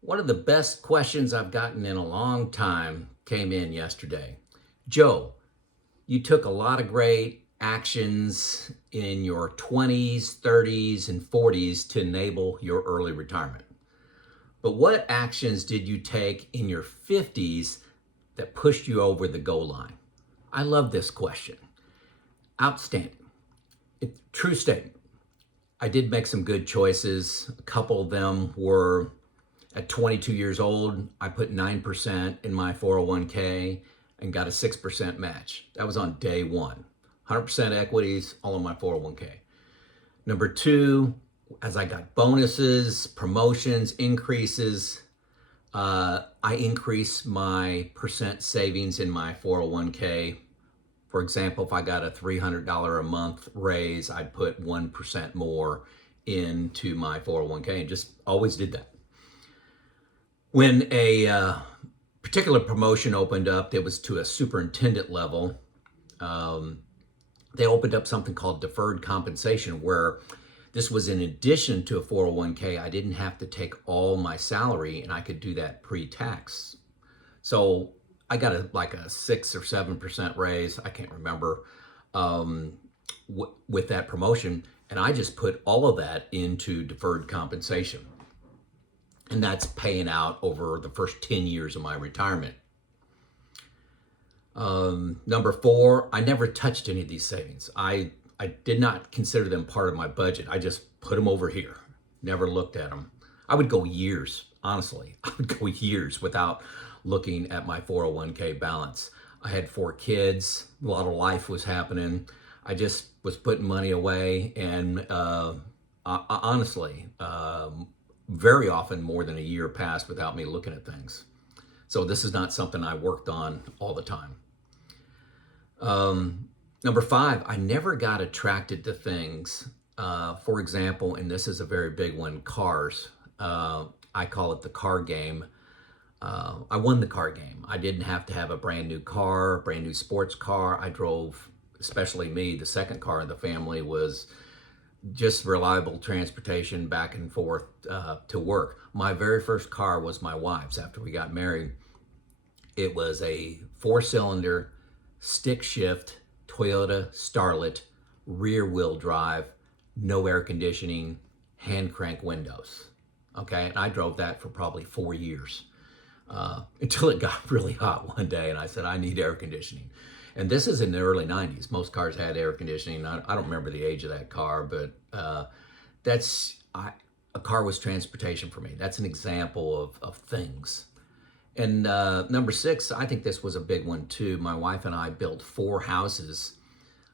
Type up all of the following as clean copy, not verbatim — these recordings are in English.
One of the best questions I've gotten in a long time came in yesterday. Joe, you took a lot of great actions in your 20s, 30s, and 40s to enable your early retirement. But what actions did you take in your 50s that pushed you over the goal line? I love this question. Outstanding. True statement. I did make some good choices. A couple of them were at 22 years old, I put 9% in my 401k and got a 6% match. That was on day one. 100% equities, all in my 401k. Number two, as I got bonuses, promotions, increases, I increased my percent savings in my 401k. For example, if I got a $300 a month raise, I'd put 1% more into my 401k and just always did that. When a particular promotion opened up, it was to a superintendent level. They opened up something called deferred compensation, where this was in addition to a 401k. I didn't have to take all my salary, and I could do that pre-tax. So I got like a 6 or 7% raise, I can't remember, with that promotion, and I just put all of that into deferred compensation. And that's paying out over the first 10 years of my retirement. Number four, I never touched any of these savings. I did not consider them part of my budget. I just put them over here, never looked at them. I would go years, honestly. I would go years without looking at my 401k balance. I had 4 kids, a lot of life was happening. I just was putting money away, and honestly, very often more than a year passed without me looking at things. So this is not something I worked on all the time. Number 5, I never got attracted to things. For example, and this is a very big one, cars. I call it the car game. I won the car game. I didn't have to have a brand new car, brand new sports car. I drove, especially me, the second car in the family was just reliable transportation back and forth to work. My very first car was my wife's after we got married. It was a 4-cylinder, stick shift, Toyota Starlet, rear wheel drive, no air conditioning, hand crank windows. Okay, and I drove that for probably 4 years until it got really hot one day and I said, I need air conditioning. And this is in the early 90s. Most cars had air conditioning. I don't remember the age of that car, but a car was transportation for me. That's an example of things. And number 6, I think this was a big one too. My wife and I built 4 houses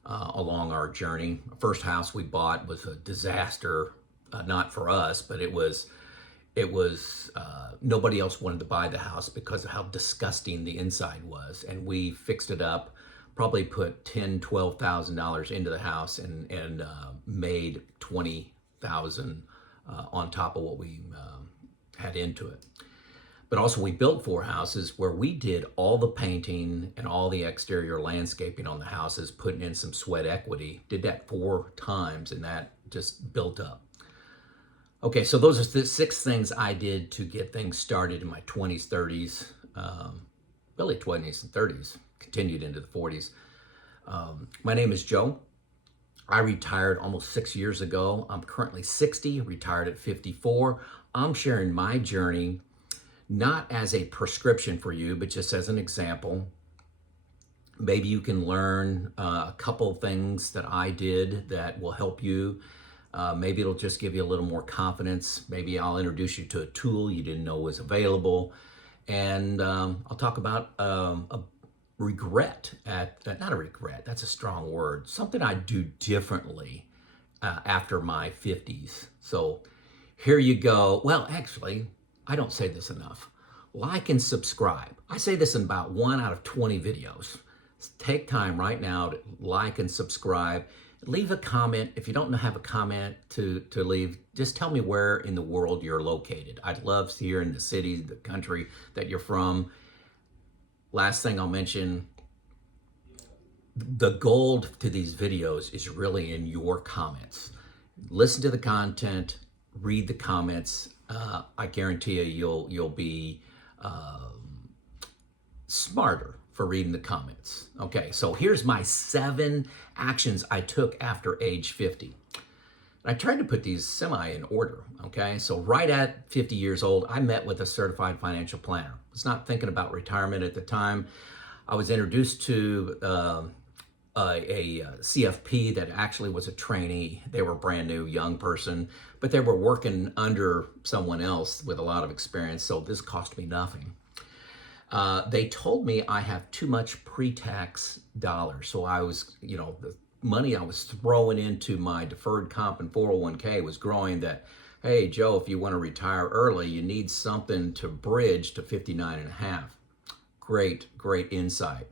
along our journey. The first house we bought was a disaster, not for us, but it was nobody else wanted to buy the house because of how disgusting the inside was. And we fixed it up, probably put $10,000-$12,000 into the house and made $20,000 on top of what we had into it. But also we built 4 houses where we did all the painting and all the exterior landscaping on the houses, putting in some sweat equity. Did that 4 times and that just built up. Okay, so those are the 6 things I did to get things started in my 20s, 30s, really 20s and 30s, continued into the 40s. My name is Joe. I retired almost 6 years ago. I'm currently 60, retired at 54. I'm sharing my journey, not as a prescription for you, but just as an example. Maybe you can learn a couple things that I did that will help you. Maybe it'll just give you a little more confidence. Maybe I'll introduce you to a tool you didn't know was available. And I'll talk about a regret not a regret, that's a strong word, something I do differently after my 50s. So here you go. Well, actually, I don't say this enough. Like and subscribe. I say this in about 1 out of 20 videos. Take time right now to like and subscribe. Leave a comment. If you don't have a comment to leave, just tell me where in the world you're located. I'd love to hear in the city, the country that you're from. Last thing I'll mention, the gold to these videos is really in your comments. Listen to the content, read the comments. I guarantee you'll be smarter for reading the comments. Okay, so here's my 7 actions I took after age 50. I tried to put these semi in order, okay? So right at 50 years old, I met with a certified financial planner. I was not thinking about retirement at the time. I was introduced to a CFP that actually was a trainee. They were a brand new young person, but they were working under someone else with a lot of experience, so this cost me nothing. They told me I have too much pre-tax dollars. So I was, the money I was throwing into my deferred comp and 401k was growing that, hey, Joe, if you want to retire early, you need something to bridge to 59 and a half. Great insight.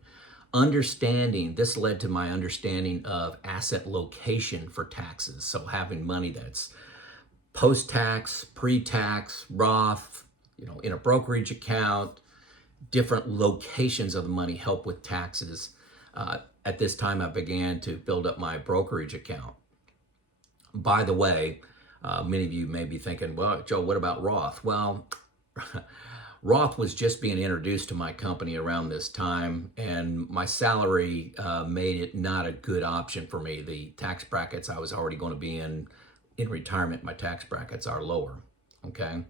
This led to my understanding of asset location for taxes. So having money that's post-tax, pre-tax, Roth, in a brokerage account, different locations of the money help with taxes. At this time, I began to build up my brokerage account. By the way, many of you may be thinking, well, Joe, what about Roth? Well, Roth was just being introduced to my company around this time, and my salary made it not a good option for me. The tax brackets I was already going to be in retirement, my tax brackets are lower, okay?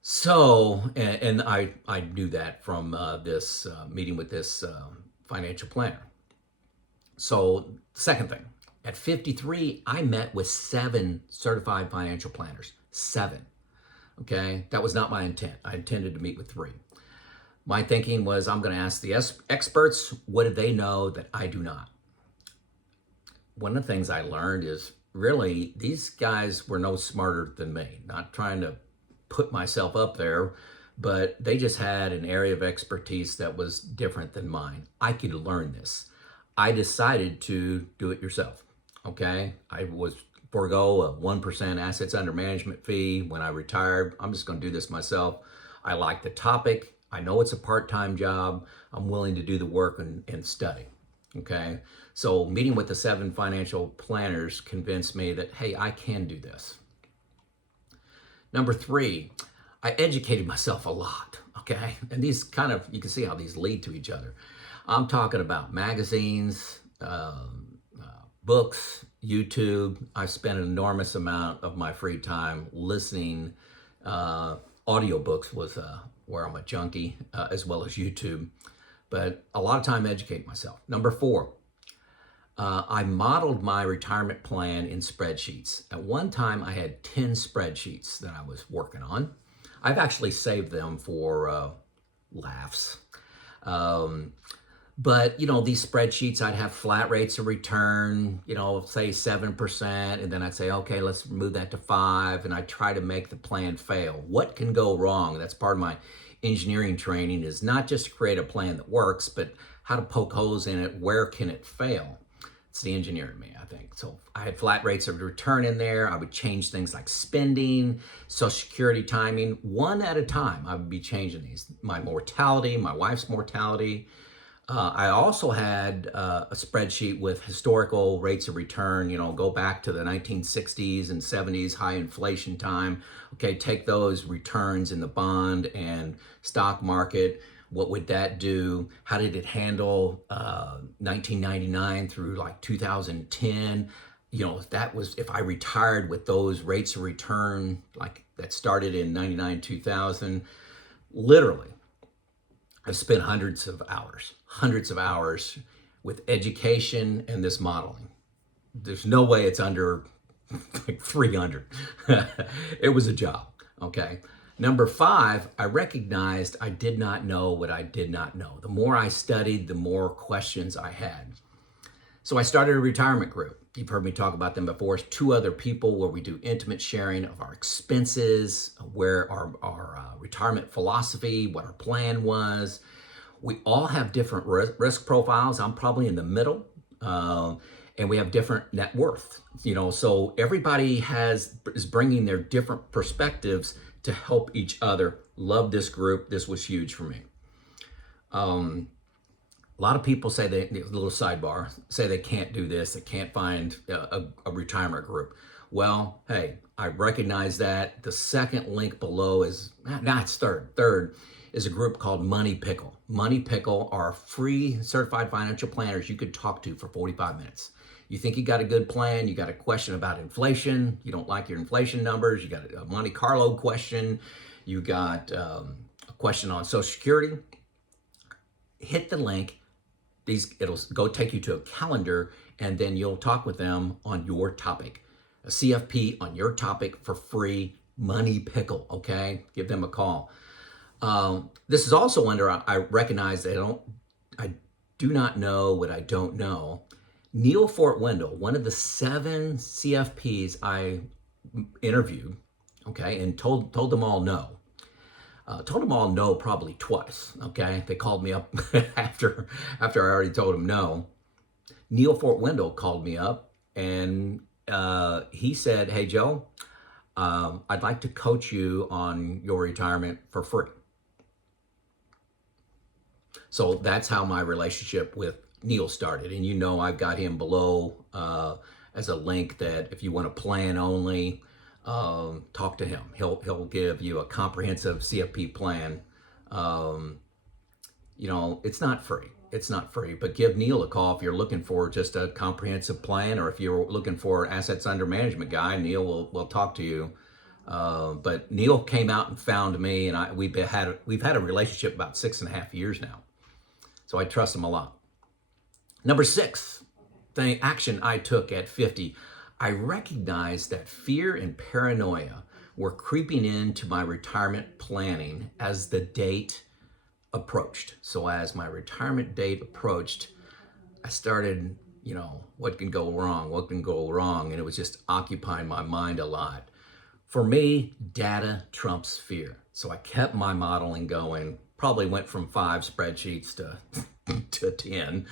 So, and I knew that from this meeting with this financial planner. So, second thing, at 53, I met with 7 certified financial planners. 7. Okay, that was not my intent. I intended to meet with 3. My thinking was I'm going to ask the experts, what do they know that I do not? One of the things I learned is really these guys were no smarter than me. Not trying to put myself up there, but they just had an area of expertise that was different than mine. I could learn this. I decided to do it yourself. Okay, I was forego a 1% assets under management fee when I retired. I'm just going to do this myself. I like the topic. I know it's a part-time job. I'm willing to do the work and study. Okay, so meeting with the 7 financial planners convinced me that, hey, I can do this. Number 3, I educated myself a lot. Okay, and these kind of, you can see how these lead to each other. I'm talking about magazines, books, YouTube. I spent an enormous amount of my free time listening. Audiobooks was where I'm a junkie, as well as YouTube. But a lot of time educating myself. Number 4, I modeled my retirement plan in spreadsheets. At one time, I had 10 spreadsheets that I was working on. I've actually saved them for laughs. But, these spreadsheets, I'd have flat rates of return, say 7%, and then I'd say, okay, let's move that to 5%, and I try to make the plan fail. What can go wrong? That's part of my engineering training, is not just to create a plan that works, but how to poke holes in it. Where can it fail? It's the engineer in me, I think. So I had flat rates of return in there. I would change things like spending, Social Security timing. One at a time, I would be changing these. My mortality, my wife's mortality. I also had a spreadsheet with historical rates of return, go back to the 1960s and 70s, high inflation time. Okay, take those returns in the bond and stock market. What would that do? How did it handle 1999 through like 2010? If I retired with those rates of return, like that started in 99, 2000, literally, I've spent hundreds of hours with education and this modeling. There's no way it's under like 300. It was a job, okay? Number 5, I recognized I did not know what I did not know. The more I studied, the more questions I had. So I started a retirement group. You've heard me talk about them before. It's 2 other people where we do intimate sharing of our expenses, where our retirement philosophy, what our plan was. We all have different risk profiles. I'm probably in the middle, and we have different net worth. So everybody is bringing their different perspectives to help each other. Love this group. This was huge for me. A lot of people say a little sidebar, say they can't do this, they can't find a retirement group. Well, hey, I recognize that. The second link below is, nah, it's third. Third is a group called Money Pickle. Money Pickle are free certified financial planners you could talk to for 45 minutes. You think you got a good plan, you got a question about inflation, you don't like your inflation numbers, you got a Monte Carlo question, you got a question on Social Security, hit the link. It'll go take you to a calendar, and then you'll talk with them on your topic. A CFP on your topic for free. Money Pickle, okay? Give them a call. This is also under, I recognize that I do not know what I don't know. Neil Fort Wendell, one of the 7 CFPs I interviewed, okay, and told them all no. Told them all no probably twice, okay? They called me up after I already told them no. Neil Fort Wendell called me up, and he said, hey, Joe, I'd like to coach you on your retirement for free. So that's how my relationship with Neil started. And you know, I've got him below as a link that if you want to plan only, talk to him. He'll give you a comprehensive CFP plan. You know, it's not free. It's not free, but give Neil a call if you're looking for just a comprehensive plan, or if you're looking for an assets under management guy. Neil will talk to you. But Neil came out and found me, and we've had a relationship about 6.5 years now. So I trust him a lot. Number 6, the action I took at 50. I recognized that fear and paranoia were creeping into my retirement planning as the date approached. So as my retirement date approached, I started, you know, what can go wrong? What can go wrong? And it was just occupying my mind a lot. For me, data trumps fear. So I kept my modeling going, probably went from 5 spreadsheets to 10.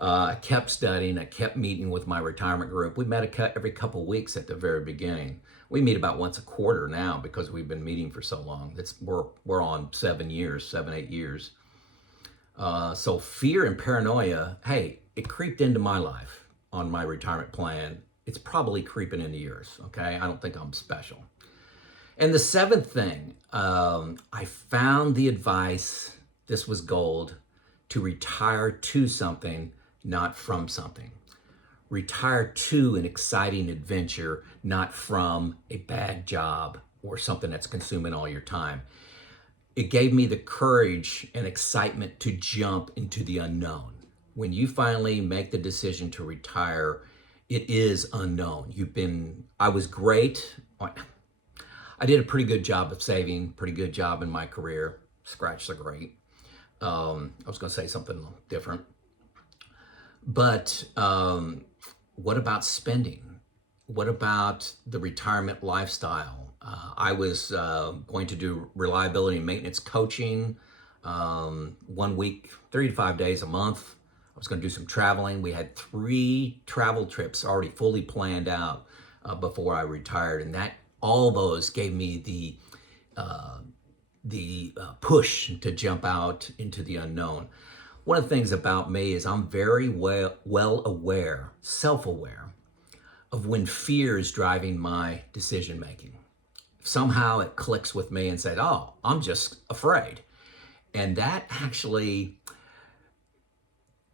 I kept studying, I kept meeting with my retirement group. We met every couple of weeks at the very beginning. We meet about once a quarter now because we've been meeting for so long. We're on 7, 8 years. So fear and paranoia, hey, it creeped into my life on my retirement plan. It's probably creeping into yours, okay? I don't think I'm special. And the 7th thing, I found the advice, this was gold, to retire to something, not from something. Retire to an exciting adventure, not from a bad job or something that's consuming all your time. It gave me the courage and excitement to jump into the unknown. When you finally make the decision to retire, it is unknown. I was great. I did a pretty good job of saving, pretty good job in my career. Scratch the great. I was going to say something different. But what about spending? What about the retirement lifestyle? I was going to do reliability and maintenance coaching 1 week, 3 to 5 days a month. I was going to do some traveling. We had 3 travel trips already fully planned out before I retired, and all those gave me the push to jump out into the unknown. One of the things about me is I'm very well aware, self-aware, of when fear is driving my decision making. Somehow it clicks with me and said, oh, I'm just afraid. And that actually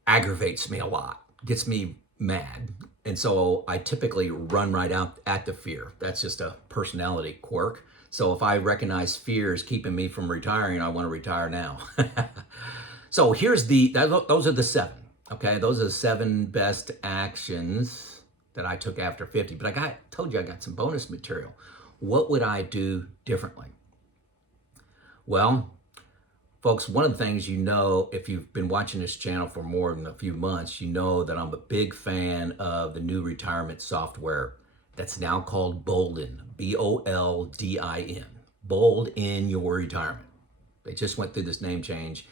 aggravates me a lot, gets me mad. And so I typically run right out at the fear. That's just a personality quirk. So if I recognize fear is keeping me from retiring, I want to retire now. So those are the 7, okay? Those are the 7 best actions that I took after 50. But I told you I got some bonus material. What would I do differently? Well, folks, one of the things you know, if you've been watching this channel for more than a few months, you know that I'm a big fan of the new retirement software that's now called BOLDIN, BOLDIN, Bold in Your Retirement. They just went through this name change.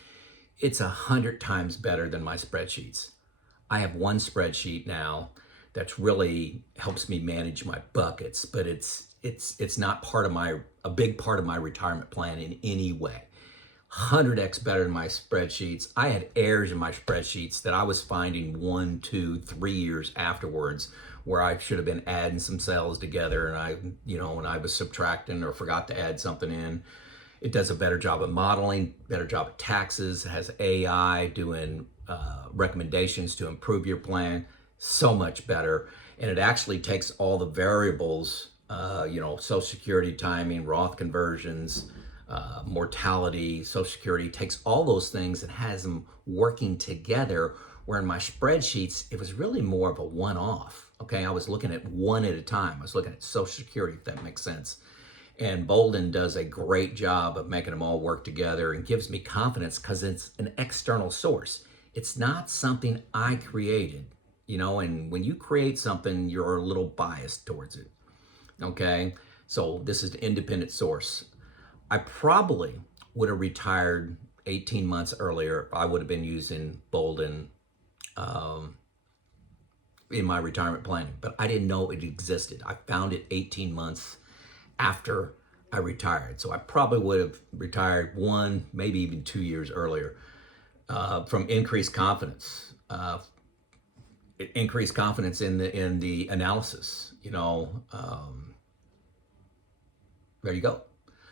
It's 100 times better than my spreadsheets. I have one spreadsheet now that's really helps me manage my buckets, but it's not a big part of my retirement plan in any way. 100x better than my spreadsheets. I had errors in my spreadsheets that I was finding 1, 2, 3 years afterwards where I should have been adding some cells together and I was subtracting or forgot to add something in. It does a better job of modeling, better job of taxes. It has AI doing recommendations to improve your plan. So much better. And it actually takes all the variables, Social Security timing, Roth conversions, mortality, Social Security, takes all those things and has them working together, where in my spreadsheets, it was really more of a one-off. Okay, I was looking at one at a time. I was looking at Social Security, if that makes sense. And BOLDIN does a great job of making them all work together and gives me confidence because it's an external source. It's not something I created, and when you create something, you're a little biased towards it. Okay, so this is an independent source. I probably would have retired 18 months earlier if I would have been using BOLDIN in my retirement planning, but I didn't know it existed. I found it 18 months after I retired. So I probably would have retired 1, maybe even 2 years earlier from increased confidence. Increased confidence in the analysis. There you go.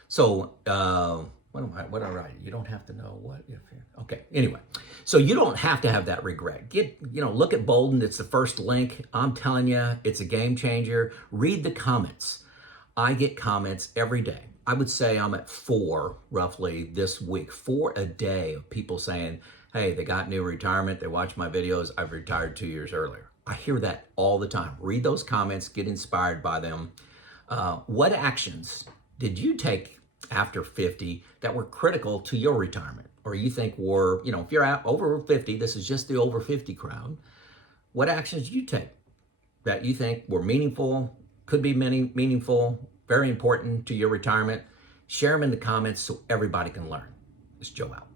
So what I write? You don't have to know what if you're okay. Anyway, so you don't have to have that regret. Look at BOLDIN. It's the first link. I'm telling you, it's a game changer. Read the comments. I get comments every day. I would say I'm at 4 roughly this week, 4 a day of people saying, hey, they got new retirement. They watch my videos. I've retired 2 years earlier. I hear that all the time. Read those comments, get inspired by them. What actions did you take after 50 that were critical to your retirement? Or you think were, if you're out over 50, this is just the over 50 crowd. What actions did you take that you think were meaningful, could be meaningful, very important to your retirement? Share them in the comments so everybody can learn. It's Joe out.